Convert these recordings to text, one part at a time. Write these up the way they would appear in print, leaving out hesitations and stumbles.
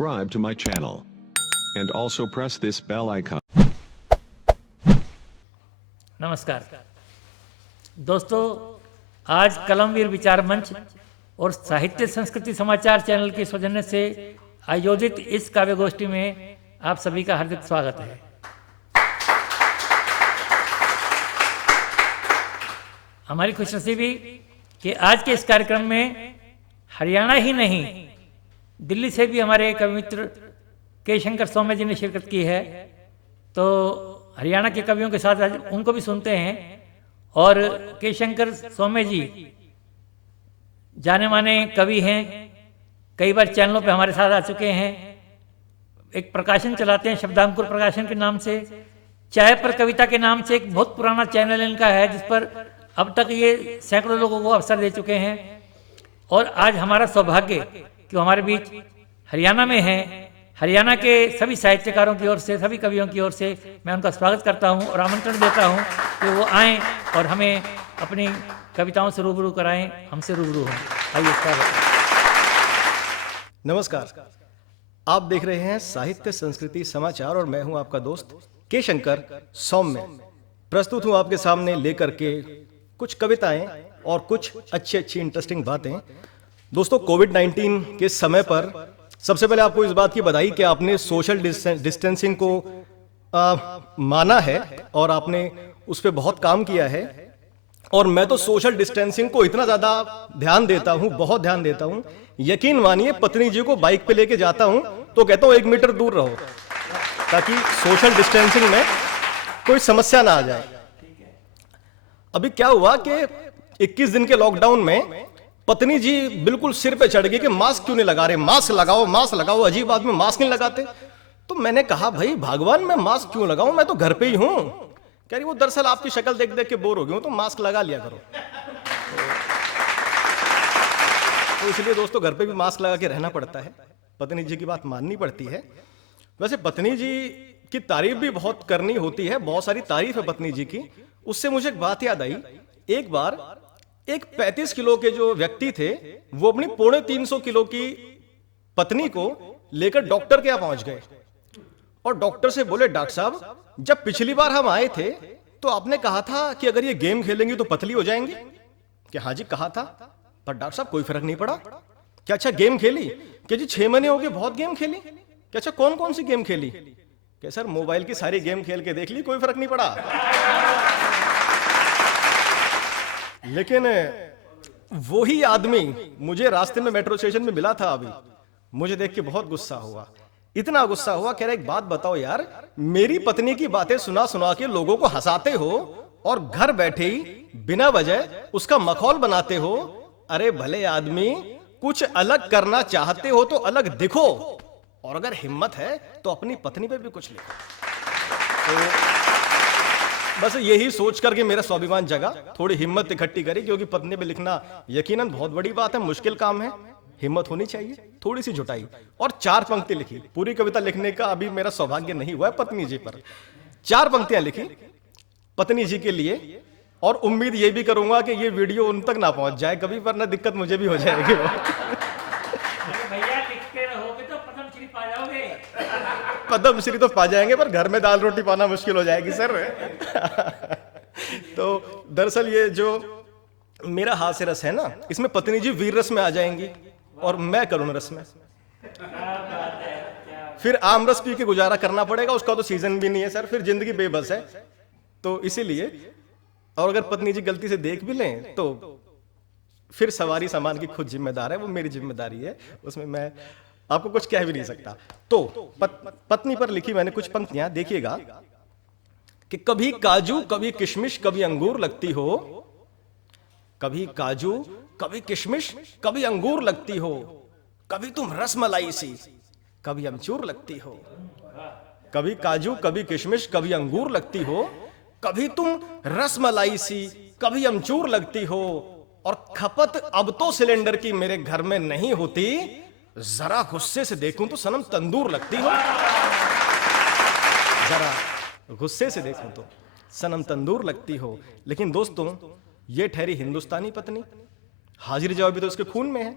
subscribe to my channel and also press this bell icon. नमस्कार दोस्तों, आज कलमवीर विचार मंच और साहित्य संस्कृति समाचार चैनल के सौजन्य से आयोजित इस काव्य गोष्ठी में आप सभी का हार्दिक स्वागत है। हमारी खुशनसीबी कि आज के इस कार्यक्रम में हरियाणा ही नहीं, दिल्ली से भी हमारे कवि मित्र के शंकर सौम्य जी ने शिरकत की है। तो हरियाणा के कवियों के साथ आज उनको भी सुनते हैं। और के शंकर सौम्य जी जाने माने कवि हैं, कई बार चैनलों पे हमारे साथ आ चुके हैं। एक प्रकाशन चलाते हैं शब्दांकुर प्रकाशन के नाम से, चाय पर कविता के नाम से एक बहुत पुराना चैनल इनका है, जिस पर अब तक ये सैकड़ों लोगों को अवसर दे चुके हैं। और आज हमारा सौभाग्य कि वो हमारे बीच हरियाणा में हैं। हरियाणा के सभी साहित्यकारों की ओर से, सभी कवियों की ओर से मैं उनका स्वागत करता हूं और आमंत्रण देता हूं कि वो आएँ और हमें अपनी कविताओं से रूबरू कराएं, हमसे रूबरू हों। आइए स्वागत। नमस्कार, आप देख रहे हैं साहित्य संस्कृति समाचार और मैं हूं आपका दोस्त के शंकर सौम्य। प्रस्तुत हूं आपके सामने लेकर के कुछ कविताएं और कुछ अच्छी इंटरेस्टिंग बातें। दोस्तों, कोविड-19 के समय पर सबसे पहले आपको इस बात की बधाई कि आपने सोशल डिस्टेंसिंग को माना है और आपने उस पर बहुत काम किया है। और मैं तो सोशल डिस्टेंसिंग को इतना ज्यादा ध्यान देता हूं, बहुत ध्यान देता हूं, यकीन मानिए पत्नी जी को बाइक पे लेके जाता हूं तो कहता हूं 1 मीटर दूर रहो, ताकि सोशल डिस्टेंसिंग में कोई समस्या ना आ जाए। अभी क्या हुआ कि 21 दिन के लॉकडाउन में पत्नी जी बिल्कुल सिर पे चढ़ गई कि मास्क क्यों नहीं लगा रहे, मास्क लगाओ, मास्क लगाओ। अजीब आदमी मास्क नहीं लगाते। तो मैंने कहा भाई भगवान, मैं मास्क क्यों लगाऊं, मैं तो घर पे ही हूं। कह रही वो दरअसल आपकी शक्ल देख देख के बोर हो गई हूं, तो मास्क लगा लिया करो। तो इसलिए दोस्तों घर पे भी मास्क लगा के रहना पड़ता है, पत्नी जी की बात माननी पड़ती है। वैसे पत्नी जी की तारीफ भी बहुत करनी होती है, बहुत सारी तारीफ है पत्नी जी की। उससे मुझे एक बात याद आई। एक बार एक 35 किलो के जो व्यक्ति थे वो अपनी 350 किलो की पत्नी को लेकर डॉक्टर के यहाँ पहुंच गए और डॉक्टर से बोले, डॉक्टर साहब जब पिछली बार हम आए थे तो आपने कहा था कि अगर ये गेम खेलेंगी तो पतली हो जाएंगी। कि हाँ जी कहा था, पर डॉक्टर साहब कोई फर्क नहीं पड़ा। क्या अच्छा गेम खेली? कि जी 6 महीने हो गए, बहुत गेम खेली। कि अच्छा कौन कौन सी गेम खेली? कि सर मोबाइल की सारी गेम खेल के देख ली, कोई फर्क नहीं पड़ा। लेकिन वही आदमी मुझे रास्ते में मेट्रो स्टेशन में मिला था अभी, मुझे देख के बहुत गुस्सा हुआ, इतना गुस्सा हुआ। कह रहा एक बात बताओ यार, मेरी पत्नी की बातें सुना सुना के लोगों को हंसाते हो और घर बैठे ही बिना वजह उसका मखौल बनाते हो। अरे भले आदमी, कुछ अलग करना चाहते हो तो अलग दिखो, और अगर हिम्मत है तो अपनी पत्नी पे भी कुछ लिखो। तो बस यही सोच करके मेरा स्वाभिमान जगा, थोड़ी हिम्मत इकट्ठी करी, क्योंकि पत्नी पे लिखना यकीनन बहुत बड़ी बात है, मुश्किल काम है, हिम्मत होनी चाहिए। थोड़ी सी जुटाई और 4 पंक्ति लिखी। पूरी कविता लिखने का अभी मेरा सौभाग्य नहीं हुआ है पत्नी जी पर। 4 पंक्तियां लिखी पत्नी जी के लिए, और उम्मीद ये भी करूंगा कि ये वीडियो उन तक ना पहुंच जाए कभी, वरना दिक्कत मुझे भी हो जाएगी। पद्मश्री तो पा जाएंगे, पर घर में दाल रोटी पाना मुश्किल हो जाएगी सर। तो दरअसल ये जो मेरा हास्य रस है ना, इसमें पत्नी जी वीर रस में आ जाएंगी और मैं करुण रस में। फिर आम रस पी के गुजारा करना पड़ेगा, उसका तो सीजन भी नहीं है सर, फिर जिंदगी बेबस है। तो इसीलिए, और अगर पत्नी जी गलती से देख भी लें तो फिर सवारी सामान की खुद जिम्मेदार है, वो मेरी जिम्मेदारी है, उसमें मैं आपको कुछ कह भी नहीं सकता। तो पत्नी पर लिखी मैंने कुछ पंक्तियां, देखिएगा कि कभी काजू कभी किशमिश कभी अंगूर लगती हो, कभी काजू कभी किशमिश कभी अंगूर लगती हो, कभी तुम रसमलाई सी कभी अमचूर लगती हो। कभी काजू कभी किशमिश कभी अंगूर लगती हो, कभी तुम रसमलाई सी कभी अमचूर लगती हो, और खपत अब तो सिलेंडर की मेरे घर में नहीं होती, जरा गुस्से से देखूं तो सनम तंदूर लगती हो। जरा गुस्से से देखूं तो सनम तंदूर लगती हो। लेकिन दोस्तों, ये ठहरी हिंदुस्तानी पत्नी, हाजिर जवाबी तो उसके खून में है।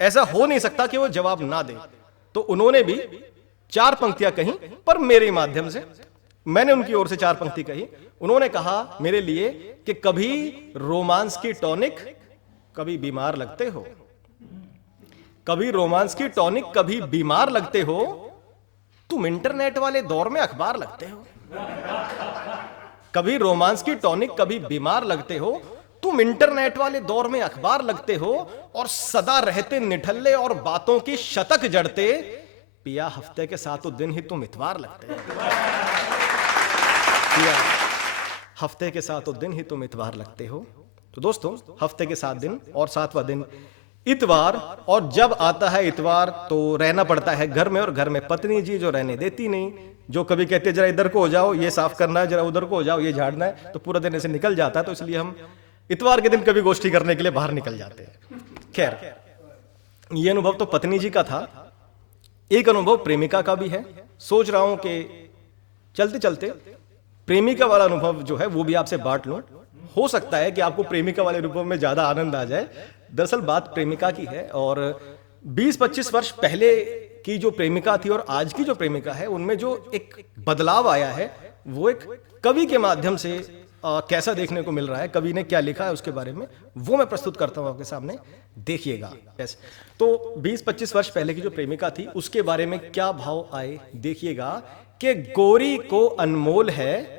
ऐसा हो नहीं सकता कि वो जवाब ना दे। तो उन्होंने भी 4 पंक्तियां कही, पर मेरे माध्यम से मैंने उनकी ओर से 4 पंक्ति कही। उन्होंने कहा मेरे लिए कि कभी रोमांस की टॉनिक, कभी बीमार लगते हो, कभी रोमांस की टॉनिक, कभी बीमार लगते हो, तुम इंटरनेट वाले दौर में अखबार लगते हो। कभी रोमांस की टॉनिक, कभी बीमार लगते हो, तुम इंटरनेट वाले दौर में अखबार लगते हो, और सदा रहते निठल्ले और बातों की शतक जड़ते, पिया हफ्ते के 7 दिन ही तुम इतवार लगते हो। पिया हफ्ते के 7 दिन ही तुम इतवार लगते हो। तो दोस्तों, हफ्ते के 7 दिन और 7वां दिन इतवार, और जब आता है इतवार तो रहना पड़ता है घर में, और घर में पत्नी जी जो रहने देती नहीं, जो कभी कहते जरा इधर को हो जाओ, ये साफ करना है, जरा उधर को हो जाओ, ये झाड़ना है, तो पूरा दिन ऐसे निकल जाता है। तो इसलिए हम इतवार के दिन कभी गोष्ठी करने के लिए बाहर निकल जाते हैं। खैर, ये अनुभव तो पत्नी जी का था। एक अनुभव प्रेमिका का भी है। सोच रहा हूं कि चलते चलते प्रेमिका वाला अनुभव जो है वो भी आपसे बांट लूं। हो सकता है कि आपको प्रेमिका वाले अनुभव में ज्यादा आनंद आ जाए। दरअसल बात प्रेमिका की है, और 20-25 वर्ष पहले की जो प्रेमिका थी और आज की जो प्रेमिका है, उनमें जो एक बदलाव आया है वो एक कवि के माध्यम से कैसा देखने को मिल रहा है, कवि ने क्या लिखा है उसके बारे में, वो मैं प्रस्तुत करता हूं आपके सामने। देखिएगा कैसे। तो 20-25 वर्ष पहले की जो प्रेमिका थी उसके बारे में क्या भाव आए, देखिएगा कि गोरी को अनमोल है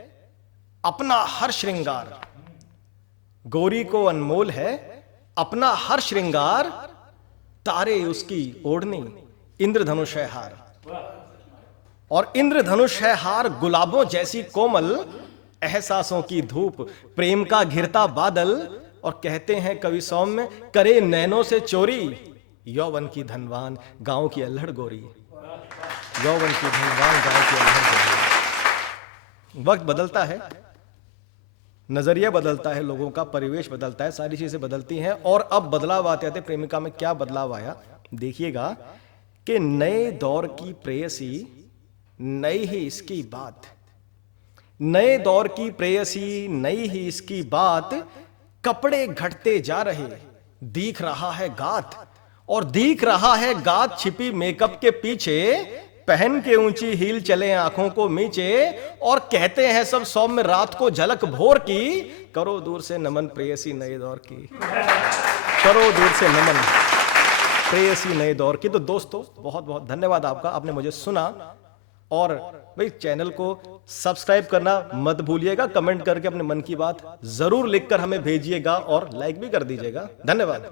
अपना हर श्रृंगार, गोरी को अनमोल है अपना हर श्रृंगार, तारे उसकी ओढ़नी इंद्रधनुष है हार, और इंद्रधनुष है हार गुलाबों जैसी कोमल, एहसासों की धूप प्रेम का घिरता बादल, और कहते हैं कवि सौम्य करे नैनों से चोरी, यौवन की धनवान गांव की अल्हड़ गोरी, यौवन की धनवान गांव की अल्हड़ गोरी। वक्त बदलता है, नजरिया बदलता है, लोगों का परिवेश बदलता है, सारी चीजें बदलती हैं, और अब बदलाव आते आते प्रेमिका में क्या बदलाव आया देखिएगा कि नए दौर की प्रेयसी, नई ही इसकी बात, नए दौर की प्रेयसी, नई ही इसकी बात, कपड़े घटते जा रहे, दिख रहा है गात, और दिख रहा है गात छिपी मेकअप के पीछे, पहन के ऊंची हील चले आंखों को नीचे, और कहते हैं सब सौम्य रात को झलक भोर की, करो दूर से नमन प्रेयसी नए दौर की, करो दूर से नमन प्रेयसी नए दौर की। तो दोस्तों, बहुत बहुत धन्यवाद आपका, आपने मुझे सुना, और भाई चैनल को सब्सक्राइब करना मत भूलिएगा, कमेंट करके अपने मन की बात जरूर लिखकर हमें भेजिएगा, और लाइक भी कर दीजिएगा। धन्यवाद।